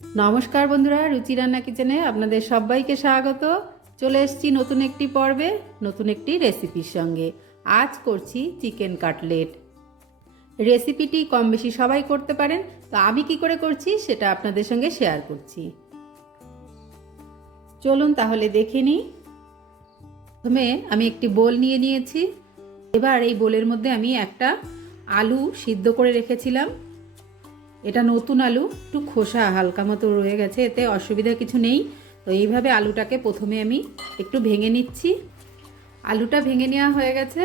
নমস্কার বন্ধুরা, রুচি রান্না কিচেনে আপনাদের সবাইকে স্বাগত। চলে এসেছি নতুন একটি পর্বে, নতুন একটি রেসিপির সঙ্গে। আজ করছি চিকেন কাটলেট। রেসিপিটি কম বেশি সবাই করতে পারেন, তো আমি কি করে করছি সেটা আপনাদের সঙ্গে শেয়ার করছি। চলুন তাহলে দেখে নিই। প্রথমে আমি একটি বোল নিয়ে নিয়েছি। এবার এই বোলের মধ্যে আমি একটা আলু সিদ্ধ করে রেখেছিলাম। এটা নতুন আলু, একটু খোসা হালকা মতো রয়ে গেছে, এতে অসুবিধা কিছু নেই। তো এইভাবে আলুটাকে প্রথমে আমি একটু ভেঙে নিচ্ছি। আলুটা ভেঙে নেওয়া হয়ে গেছে।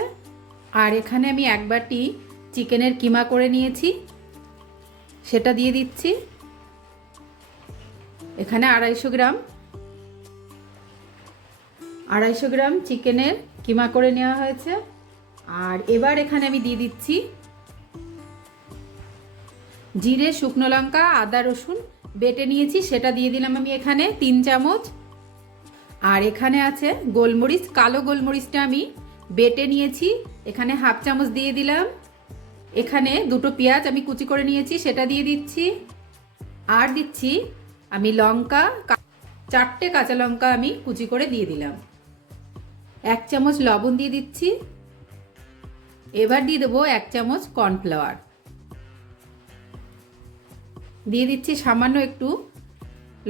আর এখানে আমি এক বাটি চিকেনের কিমা করে নিয়েছি। সেটা দিয়ে দিচ্ছি। এখানে আড়াইশো গ্রাম। আড়াইশো গ্রাম চিকেনের কিমা করে নেওয়া হয়েছে। আর এবার এখানে আমি দিয়ে দিচ্ছি জিরে, শুকনো লঙ্কা, আদা, রসুন বেটে নিয়েছি, সেটা দিয়ে দিলাম আমি এখানে তিন চামচ। আর এখানে আছে গোলমরিচ, কালো গোলমরিচটা আমি বেটে নিয়েছি, এখানে হাফ চামচ দিয়ে দিলাম। এখানে দুটো পেঁয়াজ আমি কুচি করে নিয়েছি, সেটা দিয়ে দিচ্ছি। আর দিচ্ছি আমি লঙ্কা চারটে কাঁচা লঙ্কা আমি কুচি করে দিয়ে দিলাম। এক চামচ লবণ দিয়ে দিচ্ছি। এবার দিয়ে দেবো এক চামচ কর্নফ্লাওয়ার। দিয়ে দিচ্ছি সামান্য একটু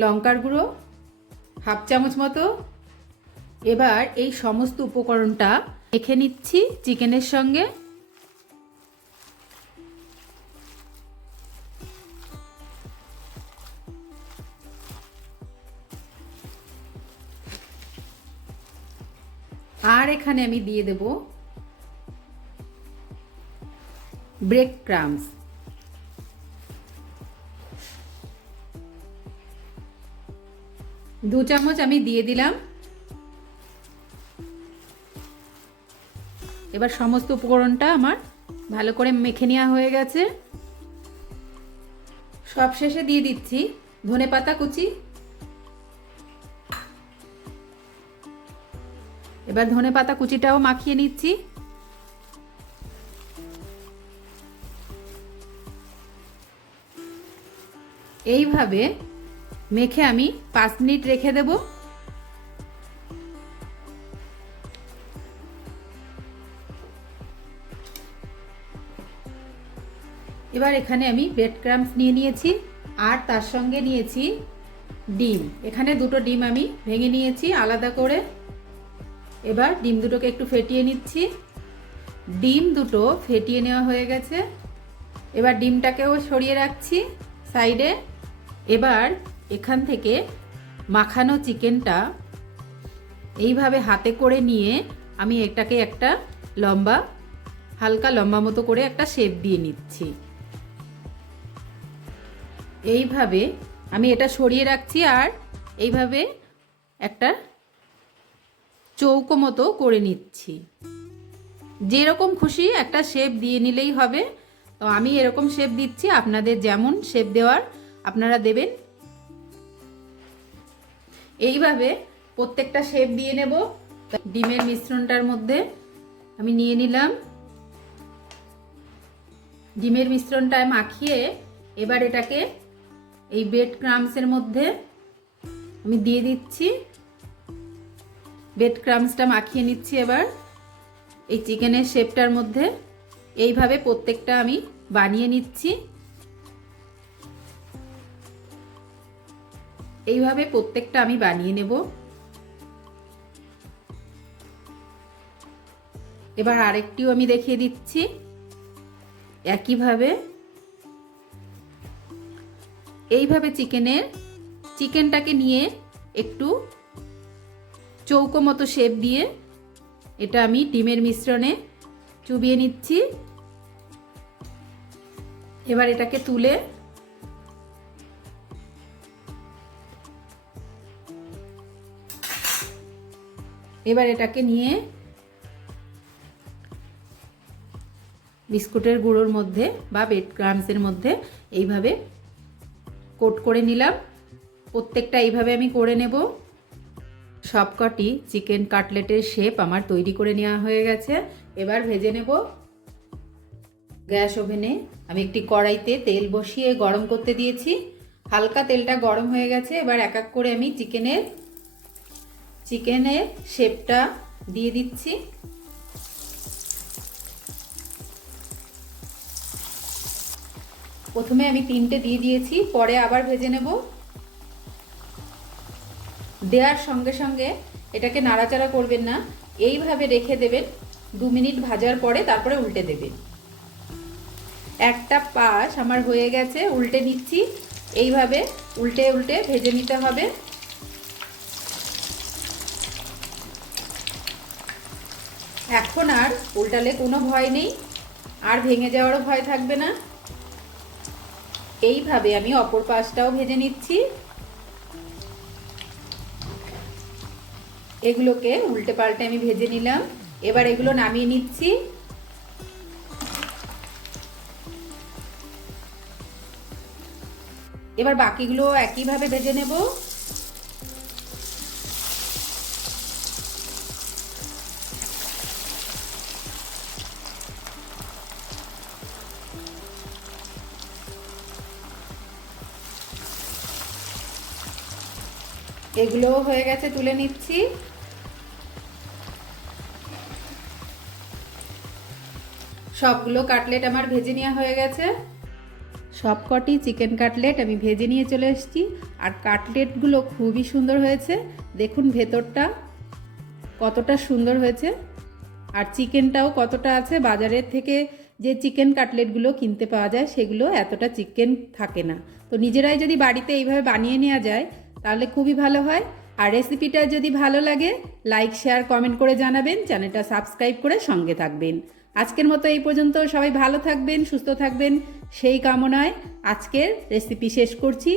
লঙ্কার গুঁড়ো, হাফ চামচ মতো। এবার এই সমস্ত উপকরণটা মেখে নিচ্ছি চিকেনের সঙ্গে। আর এখানে আমি দিয়ে দেব ব্রেক ক্রামস। দু চামচ আমি দিয়ে দিলাম। এবার সমস্ত উপকরণটা আমার ভালো করে মেখে নেওয়া হয়ে গেছে। সব শেষে দিয়ে দিচ্ছি ধনে পাতা কুচি। এবার ধনে পাতা কুচিটাও মাখিয়ে নিচ্ছি। এইভাবে মেখে আমি পাঁচ মিনিট রেখে দেব। এবার এখানে আমি ব্রেড ক্রামস নিয়ে নিয়েছি, আর তার সঙ্গে নিয়েছি ডিম। এখানে দুটো ডিম আমি ভেঙে নিয়েছি আলাদা করে। এবার ডিম দুটোকে একটু ফেটিয়ে নিচ্ছি। ডিম দুটো ফেটিয়ে নেওয়া হয়ে গেছে। এবার ডিমটাকেও সরিয়ে রাখছি সাইডে। এবার এখান থেকে মাখানো চিকেনটা এইভাবে হাতে করে নিয়ে আমি এটাকে একটা লম্বা, হালকা লম্বা মতো করে একটা শেপ দিয়ে নিচ্ছি। এইভাবে আমি এটা সরিয়ে রাখছি আর এইভাবে একটা চৌকো মতো করে নিচ্ছি। যেরকম খুশি একটা শেপ দিয়ে নিলেই হবে। তো আমি এরকম শেপ দিচ্ছি, আপনাদের যেমন শেপ দেওয়ার আপনারা দেবেন। এইভাবে প্রত্যেকটা শেপ দিয়ে নেব। ডিমের মিশ্রণটার মধ্যে আমি নিয়ে নিলাম। ডিমের মিশ্রণটায় মাখিয়ে এবার এটাকে এই বেড ক্রামসের মধ্যে আমি দিয়ে দিচ্ছি। বেড ক্রামসটা মাখিয়ে নিচ্ছি এবার। এই চিকেনের শেপটার মধ্যে। এইভাবে প্রত্যেকটা আমি বানিয়ে নিচ্ছি। এইভাবে প্রত্যেকটা আমি বানিয়ে নেব। এবার আরেকটিও আমি দেখিয়ে দিচ্ছি। একইভাবে এইভাবে চিকেনের, চিকেনটাকে নিয়ে একটু চৌকো মতো শেপ দিয়ে এটা আমি ডিমের মিশ্রণে চুবিয়ে নিচ্ছি। এবার এটাকে তুলে এবার এটাকে নিয়ে বিস্কুটের গুঁড়োর মধ্যে বা বেড ক্রামসের মধ্যে এইভাবে কোট করে নিলাম। প্রত্যেকটা এইভাবে আমি করে নেব। সবকটি চিকেন কাটলেটের শেপ আমার তৈরি করে নেওয়া হয়ে গেছে। এবার ভেজে নেব। গ্যাস ওভেনে আমি একটি কড়াইতে তেল বসিয়ে গরম করতে দিয়েছি। হালকা তেলটা গরম হয়ে গেছে। এবার এক এক করে আমি চিকেনের চিকেনের শেপটা দিয়ে দিচ্ছি। প্রথমে আমি তিনটে দিয়ে দিয়েছি, পরে আবার ভেজে নেব। দেওয়ার সঙ্গে সঙ্গে এটাকে নাড়াচাড়া করবেন না, এইভাবে রেখে দেবেন দু মিনিট ভাজার পরে তারপরে উল্টে দেবেন। একটা পাশ আমার হয়ে গেছে, উল্টে নিচ্ছি, এইভাবে উল্টে উল্টে ভেজে নিতে হবে। এখন আর উল্টালে কোনো ভয় নেই, আর ভেঙে যাওয়ারও ভয় থাকবে না। এইভাবে আমি অপর পাশটাও ভেজে নিচ্ছি। এগুলোকে উল্টে পাল্টে আমি ভেজে নিলাম। এবার এগুলো নামিয়ে নিচ্ছি। এবার বাকিগুলো একইভাবে ভেজে নেব। এগুলোও হয়ে গেছে, তুলে নিচ্ছি। সবগুলো কাটলেট আমার ভেজে নেওয়া হয়ে গেছে। সব কটি চিকেন কাটলেট আমি ভেজে নিয়ে চলে এসেছি। আর কাটলেটগুলো খুবই সুন্দর হয়েছে। দেখুন ভেতরটা কতটা সুন্দর হয়েছে। আর চিকেনটাও কতটা আছে, বাজারের থেকে যে চিকেন কাটলেটগুলো কিনতে পাওয়া যায়, সেগুলো এতটা চিকেন থাকে না। তো নিজেরাই যদি বাড়িতে এইভাবে বানিয়ে নেওয়া যায় তাহলে খুবই ভালো হয়। আর রেসিপিটা যদি ভালো লাগে লাইক শেয়ার কমেন্ট করে জানাবেন। চ্যানেলটা সাবস্ক্রাইব করে সঙ্গে থাকবেন। আজকের মতো এই পর্যন্ত সবাই ভালো থাকবেন, সুস্থ থাকবেন। সেই কামনায় আজকের রেসিপি শেষ করছি।